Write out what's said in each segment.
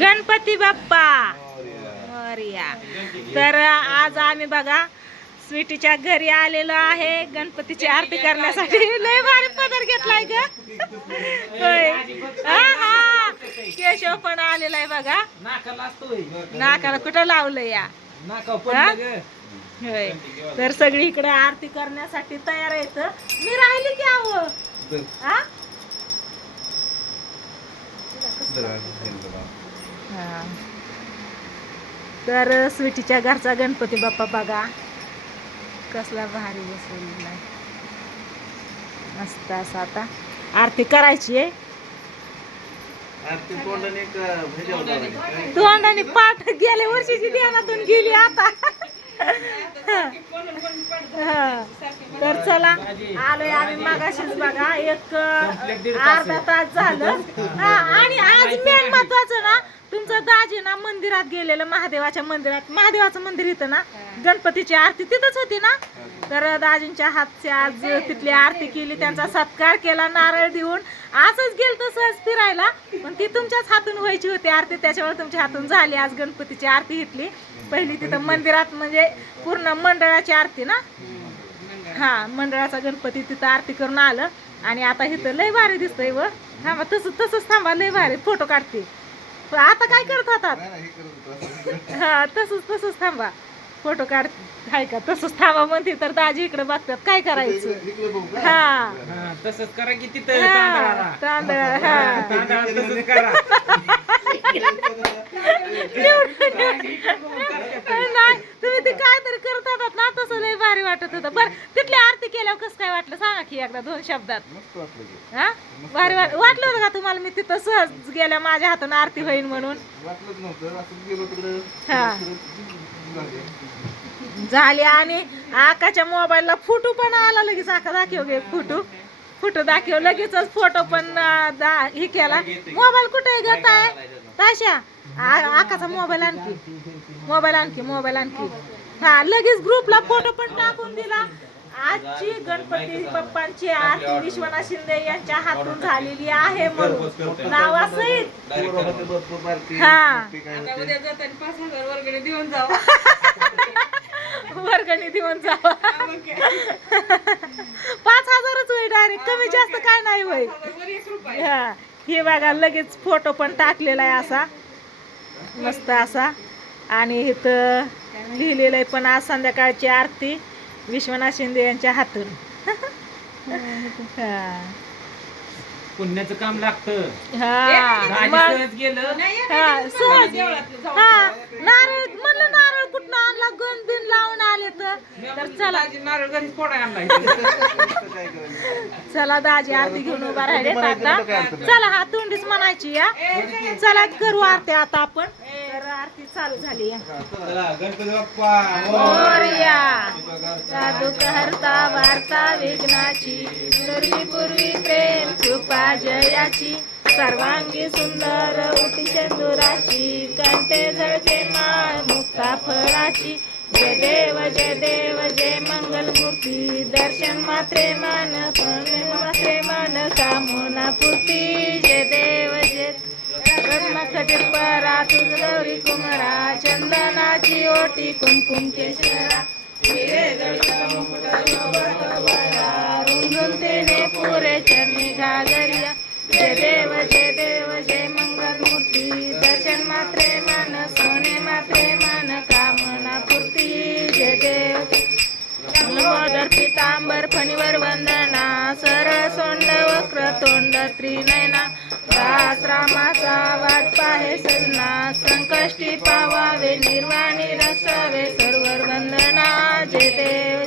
गणपती बाप्पा. मोरया. तर आज आम्ही बघा स्वीटीच्या घरी आलेलो आहे. गणपतीची आरती करण्यासाठी. लय भारी पदर घेतलाय ग. होय. हा हा. केशव पण आलेला आहे बघा. नाकाला कुठं लावलं या? होय. तर सगळी इकडे आरती करण्यासाठी तयार आहेत. मी राहिली की आहो हा. तर स्वीटीच्या घरचा गणपती बाप्पा बघा. कसला भारी बसवलेला मस्त असा आता. आरती करायची आहे. तोंडाने पाठ गेल्या वर्षीची ध्यानातून गेली आता. हा. तर चला आलोय आम्ही मागाशीच बघा. एक अर्धा तास झालं. हा, आणि आज मेन महत्वाचं ना तुमचं दाजी ना मंदिरात गेलेलं महादेवाच्या मंदिरात. महादेवाचं मंदिर इथं ना गणपतीची आरती तिथंच होती ना? तर दाजींच्या हातची आज तिथली आरती केली त्यांचा सत्कार केला नारळ देऊन. असंच गेल सहज फिरायला पण ती तुमच्याच हातून व्हायची होती आरती त्याच्यामुळे तुमच्या हातून झाली आज गणपतीची आरती घेतली पहिली तिथं मंदिरात म्हणजे पूर्ण मंडळाची आरती ना? हा मंडळाचा गणपती तिथं आरती करून आलं. आणि आता इथं लय भारी दिसतंय व थांबा तसंच तसंच थांबा लय भारी. फोटो काढते. आता काय करत होतात? हा तसंच तसंच थांबा. फोटो काढ हाय का? तसंच थांबा म्हणते तर दाजी इकडे बघतात काय करायचं? हा. हा, तसंच करा की तिथं हा, तांदळाला. तांदळ हा तांदळाला तसंच करा. नाही तुम्ही ते काय तरी करत होतात ना तसं लय भारी वाटत होतं. बरं तिथली आरती केल्यावर कसं काय वाटलं? सांगा की एकदा दोन शब्दात. हा? भारी वाट वाटलं होतं का तुम्हाला? मी तिथं सहज गेल्या माझ्या हातून आरती होईल म्हणून. वाटलंच नव्हतं असं गेलो तिकडे. हा. झाली. आणि आकाच्या मोबाईलला फोटो पण आला लगेच. आका दाखव गे फोटो. फोटो दाखव लगेचच फोटो पण हे केला. मोबाईल कुठे आहे ग काय ताशा? आ- आकाचा मोबाईल आणखी मोबाईल आणखी मोबाईल आणखी हा लगेच ग्रुपला फोटो पण टाकून दिला. आजची गणपती बाप्पांची आरती विश्वनाथ शिंदे यांच्या हातून झालेली आहे म्हणून. नावासहित हा. वर्गणी देऊन जावा. पाच हजारच होईल डायरेक्ट कमी जास्त काय नाही होईल हा हे बघा लगेच फोटो पण टाकलेला आहे असा. मस्त असा. आणि इथं लिहिलेलं आहे पण आज संध्याकाळची आरती विश्वनाथ शिंदे यांच्या हातून. पुण्याचं काम लागतं. हा. हा सहज. हा नारळ म्हणलं नारळ कुठनं आणला गण बिन लावून आले तर. चला. नारळ आणलाय. चला दाजी आरती घेऊन उभा राहिले आता. चला हा तोंडीच म्हणायची या. चला करू आरती आता आपण. तर आरती चालू झाली या. गणपती बाप्पा. मोरया. साधू हरता वार्ता विघ्नाची पूर्वी पूर्वी प्रेम कृपा जयाची. सर्वांगी सुंदर उटी शेंदुराची कंठे झळके माळ साफळाची जय देव जय देव जय मंगलमूर्ती. दर्शन मात्रे मन मात्रे मान कामना पूर्ती. जय देव जय रत्नखचित परा तुझ गौरी कुमरा. चंदनाची ओटी कुमकुम केशरा. रुंजून पुरे चरणी घागरिया जय देव जय देव जय मंगलमूर्ती. दर्शन मात्रे मान सोने मात्रे मान. लंबोदर पितांबर फणीवर वंदना सरळ सोंड वक्र तोंड त्रिनयना. दास रामाचा वाट पाहे सजना संकष्टी पावावे निर्वाणी रसावे सर्वर वंदना. जय देव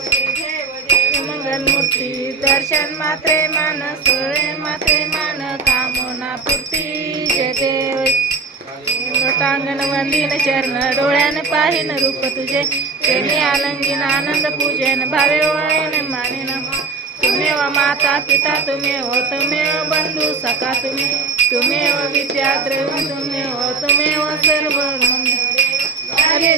मंगल मूर्ती दर्शन मात्रे मान सोळे मात्रे मान लोटांगण वंदीन चरण डोळ्यान पाहिन रूप तुझे. प्रेमी आलंगीन आनंद पूजन भावे वळण मानिन. तुमेव माता पिता तुमेव तुमेव बंधू सखा तुम्ही तुमेव विद्या द्रव्य तुमेव तुमेव सर्व हरे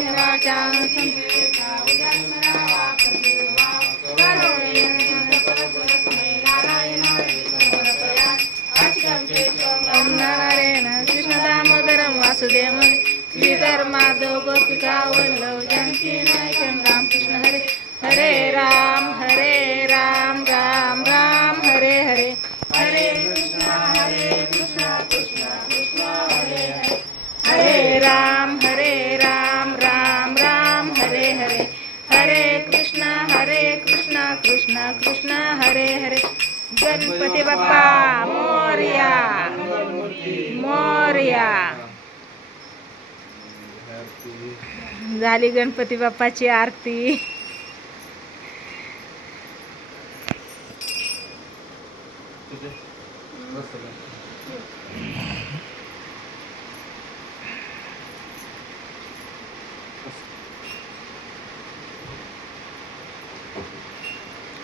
कर्मा माधव गोपिका वल्लभ जानकी नायकन रामकृष्ण हरे हरे राम हरे राम राम राम हरे हरे. हरे कृष्णा हरे कृष्णा कृष्णा कृष्णा हरे हरे. हरे राम हरे राम राम राम हरे हरे. हरे कृष्णा हरे कृष्णा कृष्णा कृष्णा हरे हरे. गणपती बाप्पा मोरया. मोरया. झाली गणपती बाप्पाची आरती.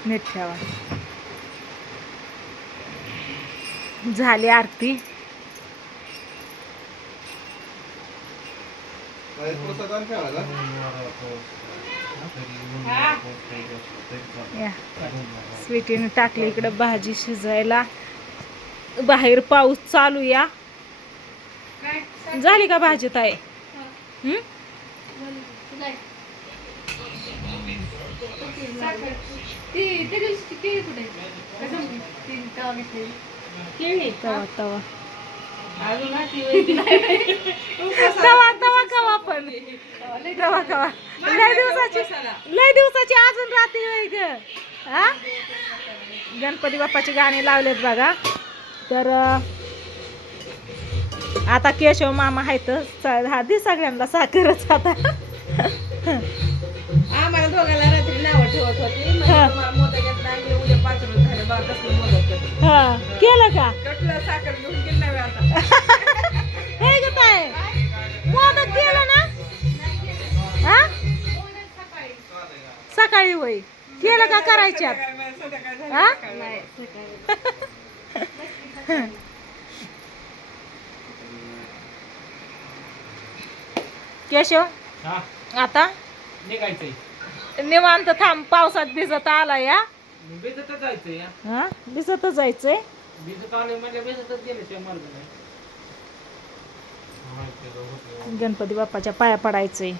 नीट ठेवा. झाली आरती. या स्वीटीने टाकली इकडं भाजी शिजायला. बाहेर पाऊस चालू या. झाली का भाजी ताई? हं? तवा तवा. तवा तवा. कवा कवा? लय दिवसाची लय दिवसाची अजून रात्री होय ग. हा? गणपती बाप्पाची गाणी लावलेत बघा. तर आता केशव मामा आहेत हा दे सगळ्यांना साखरच आता. आम्हाला दोघांना रात्री नाव ठेवत होती. केलं का? कटलं साखर घेऊन गेली आता. सकाळी होय केलं का हा? केशव आता? निवांत थांब पावसात भिजत आला या जायचंय हा? जायचंय? भिजत आले म्हणजे गणपती बाप्पाच्या पाया पडायचंय.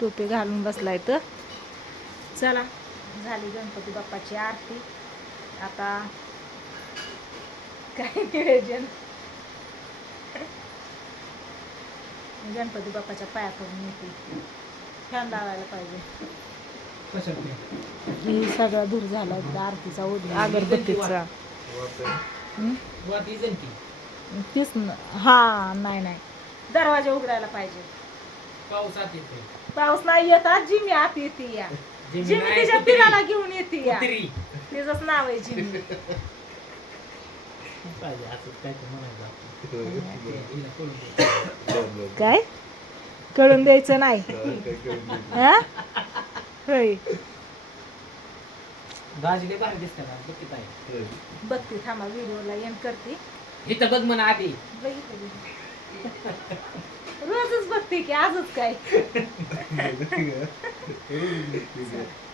टोपी घालून बसलाय तर. चला. झाली गणपती बाप्पाची आरती. आता काय नियोजन? गणपती बाप्पाच्या पाया पडून येते. फॅन लावायला पाहिजे. हे सगळा दूर झाला आरतीचा उद अगरबत्तीचा. हं? तीच न- हा नाही नाही. दरवाजा उघडायला पाहिजे. पाऊस नाही येत आज जिमी आत येते या. जिमी जिमी तिच्या. पिलाला घेऊन येते या. कुत्री. तिचंच नाव आहे जिमी. पाहिजे असंच काय तर म्हणायचं आपण. हिला कळून दे. काय कळून द्यायचं. नाही हा? होय. दाजी लय भारी दिसते ना बघ किती आहे बघते थांबा व्हिडिओला एंड करते. इथं बघ म्हणा आधी. बघितलं मी. रोजच बघते की आजच काय? Exactly.